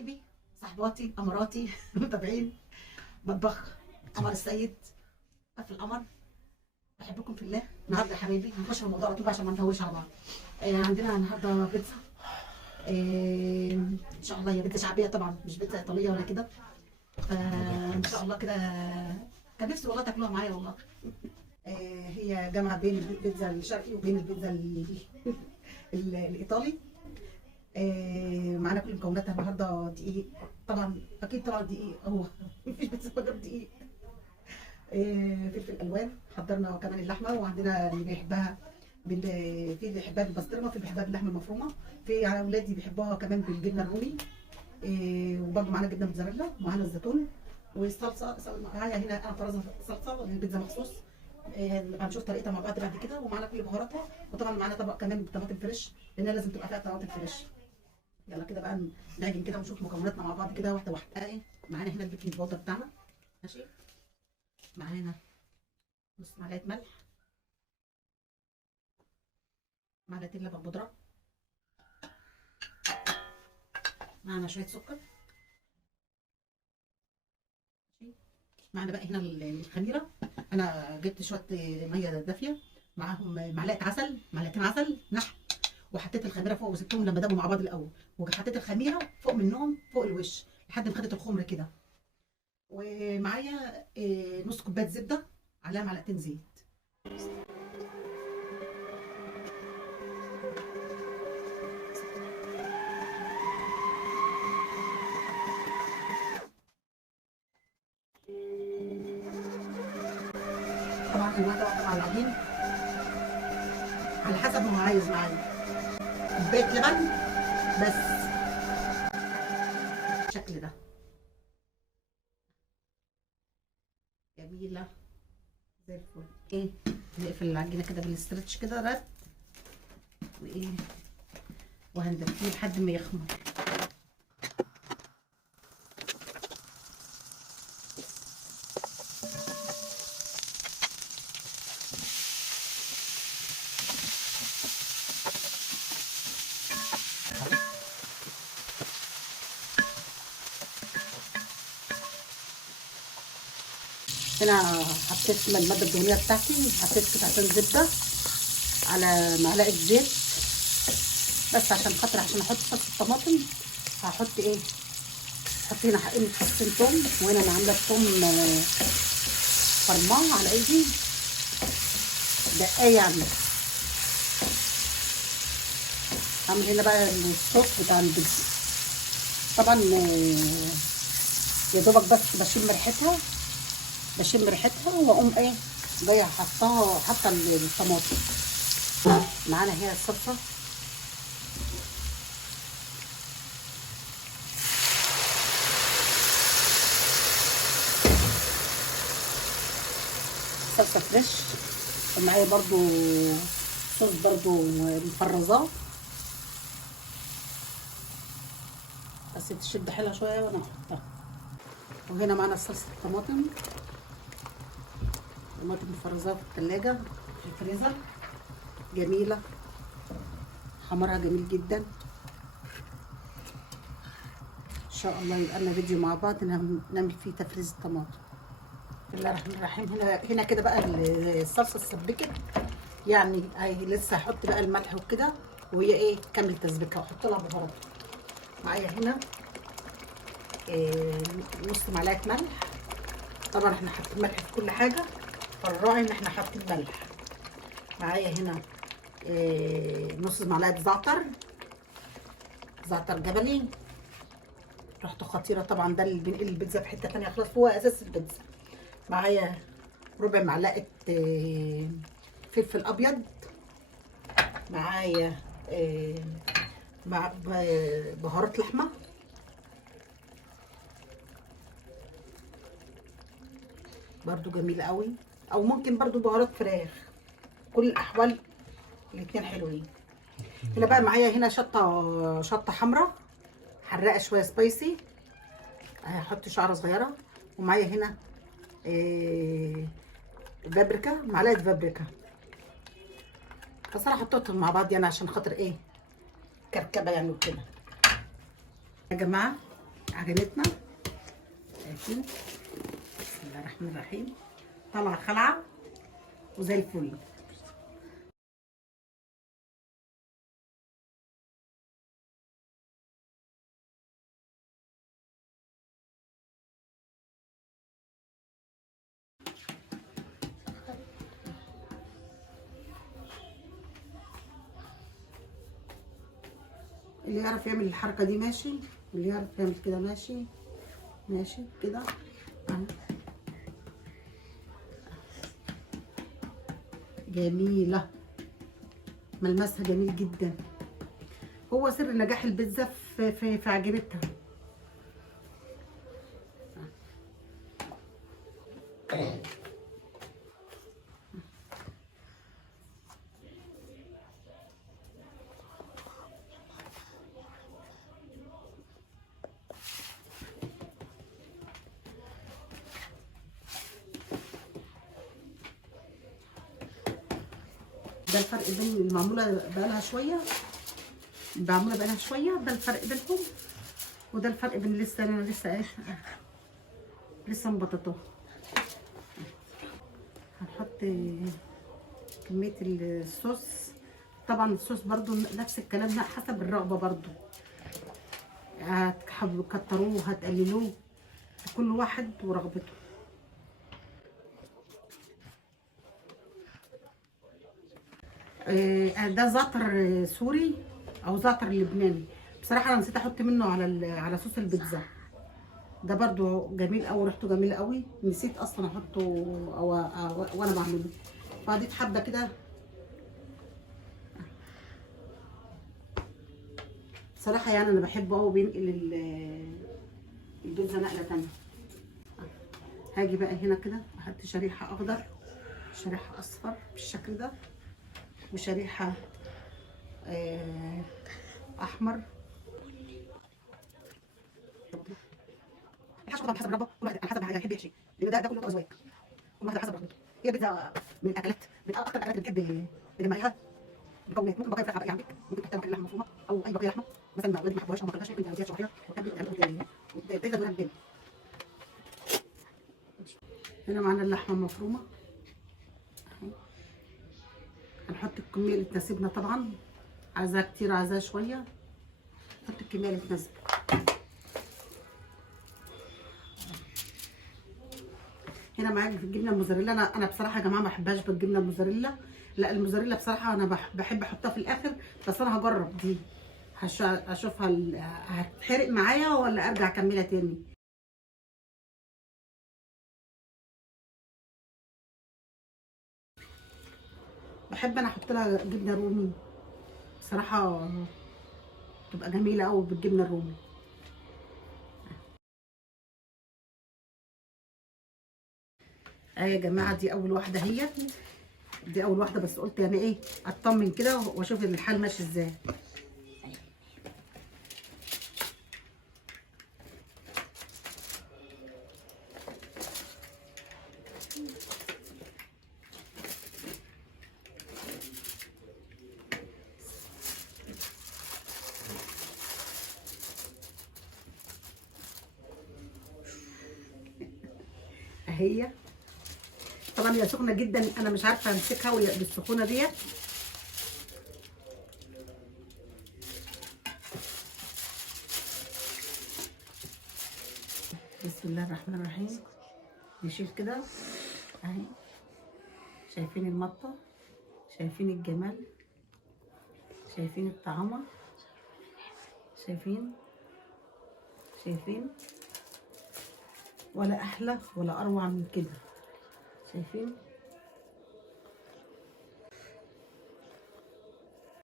حبايبي صاحباتي اماراتي متابعين مطبخ قمر السيد في القمر، بحبكم في الله. النهارده يا حبايبي هنخش في الموضوع على طول عشان ما نطولش على بعض. عندنا النهارده بيتزا. ان شاء الله هي بيتزا شعبيه طبعا، مش بيتزا ايطاليه ولا كده. فان شاء الله كده كان نفسي والله تاكلوها معايا والله. هي جامعه بين البيتزا الشرقي وبين البيتزا الايطالي. معانا كل مكوناتها النهارده. دقيق طبعا، اكيد طبعا دقيق، هو مفيش بيتزا من غير دقيق. فلفل الوان، حضرنا كمان اللحمه، وعندنا اللي بيحبها في اللي بيحبها بالبسطرمه، في اللي بيحبها باللحمه المفرومه، في على اولادي بيحبوها كمان بالجبنه الرومي. وبرده معانا جبنه موتزاريلا، ومعانا الزيتون والصلصه. معايا هنا انا طرازه صلصه للبيتزا مخصوص. هنشوف طريقتها مع بعض بعد كده، ومعانا كل بهاراتها. وطبعا معانا طبق كمان بطماطم فريش، لانها لازم تبقى فيها طماطم فريش. يلا كده بقى نعجن كده ونشوف مكوناتنا مع بعض كده واحده واحده. معانا هنا البيكنج باودر بتاعنا، ماشي. معانا نص معلقه ملح، معلقتين لبن بودره، معانا شويه سكر، ماشي. معانا بقى هنا الخميره. انا جبت شويه ميه دافيه، معاهم معلقه عسل، معلقتين عسل نحل، وحطيت الخميره فوق وسبتهم لما دابوا مع بعض الاول، وحطيت الخميره فوق منهم فوق الوش لحد ما خدت الخمر كده. ومعايا نص كوبايه زبده عليها معلقتين زيت. طبعا الوضع على العجين على حسب ما هو عايز. معايا كوبايه لبن بس بالشكل ده، جميله زي الفل. نقفل العجينه كده بالاسترتش كده رد، وهندفيه لحد ما يخمر. هنا حطيت الماده الدهنيه بتاعتي، حطيت قطعتين زبده على معلقه زيت بس عشان خاطر عشان احط صلصه الطماطم. هحط هحط هنا حقين فصين توم، وهنا انا عامله التوم فرماه على ايدي دقايه يعني. هعمل هنا بقى الصوص بتاع البيتزا. طبعا يا دوبك بس بشم ريحتها واقوم جايه حاطه الطماطم. معانا هي الصلصه، صلصه فريش، ومعايا برضو صوص برضو مفرزاه بس تشد حيلها شويه وانا احطها. وهنا معانا صلصه الطماطم، طماطم مفرزاه في الثلاجه في الفريزر، جميله، حمرها جميل جدا. ان شاء الله يبقى لنا فيديو مع بعض نعمل فيه تفريز الطماطم. بسم الله الرحمن الرحيم. هنا كده بقى الصلصه اتسبكت يعني، لسه هحط بقى الملح وكده، وهي كمل تسبيكها، واحط لها بهارات. معايا هنا نص معلقه ملح. طبعا احنا حاطين ملح في كل حاجه، فالراعي ان احنا حاطين ملح. معايا هنا نص معلقه زعتر جبلي، ريحته خطيره طبعا، ده اللي بينقل البيتزا في حته ثانيه خلاص، هو اساس البيتزا. معايا ربع معلقه فلفل ابيض. معايا مع بهارات لحمه، برضو جميله قوي، او ممكن برضو بهارات فراخ، كل الاحوال الاتنين حلوين. هنا بقى معايا هنا شطه حمراء حراقه شويه سبايسي، هحط شعره صغيره. ومعايا هنا بابريكا، معلقه بابريكا، بس انا حطيتهم مع بعض يعني عشان خاطر كركبه يعني وكده. يا جماعه عجينتنا. شايفين؟ بسم الله الرحمن الرحيم. طالعه خلعه وزي الفل. اللي يعرف يعمل الحركه دي ماشي، واللي يعرف يعمل كده ماشي. ماشي كده جميله، ملمسها جميل جدا. هو سر نجاح البيتزا في عجينتها. ده الفرق بين المعموله بقالها شويه، معموله بقالها شويه، ده الفرق بينهم. وده الفرق بين لسه انا لسه مبططاه. هنحط كميه الصوص. طبعا الصوص برضو نفس الكلام، حسب الرغبه برضو، هتحبوا تكتروه هتقللوه، كل واحد ورغبته. ده زعتر سوري او زعتر لبناني. بصراحه انا نسيت احط منه على صوص البيتزا. ده برضو جميل قوي، ريحته جميله قوي، نسيت اصلا احطه وانا بعمله. فضيت حبه كده. بصراحه يعني انا بحبه قوي، بينقل البيتزا نقله تانيه. هاجي بقى هنا كده احط شريحه اخضر، شريحه اصفر بالشكل ده، وشريحه احمر. الحشو طبعا حسب الرغبه، كل واحد على حسب ما يحب يحشي، لان ده كله اذواق، كل واحد على حسب رغبته. هي بيتزا من الاكلات، من اكتر الاكلات اللي بتحب تجمعيها مكونات. ممكن بقايا فراخ على عندك، ممكن تحط مكان لحمه مفرومه او اي بقايا لحمه، مثلا ما ولادي ما حبوهاش او ما كلهاش، ممكن تعمليها شويه وتحبي تقدر منها الجانب. هنا معانا اللحمه المفرومه. هنحط الكميه اللي تناسبنا طبعا، عايزاها كتير عايزاها شويه، نحط الكميه اللي تناسبك. هنا معاك الجبنه الموزاريلا. انا بصراحه يا جماعه ما بحبهاش بالجبنه الموزاريلا، لا الموزاريلا بصراحه انا بحب احطها في الاخر، بس انا هجرب دي اشوفها هتحرق معايا ولا ارجع اكملها تاني. بحب انا احط لها جبنه رومي، بصراحه تبقى جميله قوي بالجبنه الرومي. يا جماعه دي اول واحده، دي اول واحده، بس قلت يعني ايه اطمن كده واشوف الحال ماشي ازاي. اهي طبعا هي سخنه جدا، انا مش عارفه امسكها وهي بالسخونه ديت. بسم الله الرحمن الرحيم. نشيل كده اهي، شايفين المطه، شايفين الجمال، شايفين الطعامه، شايفين ولا احلى ولا اروع من كده. شايفين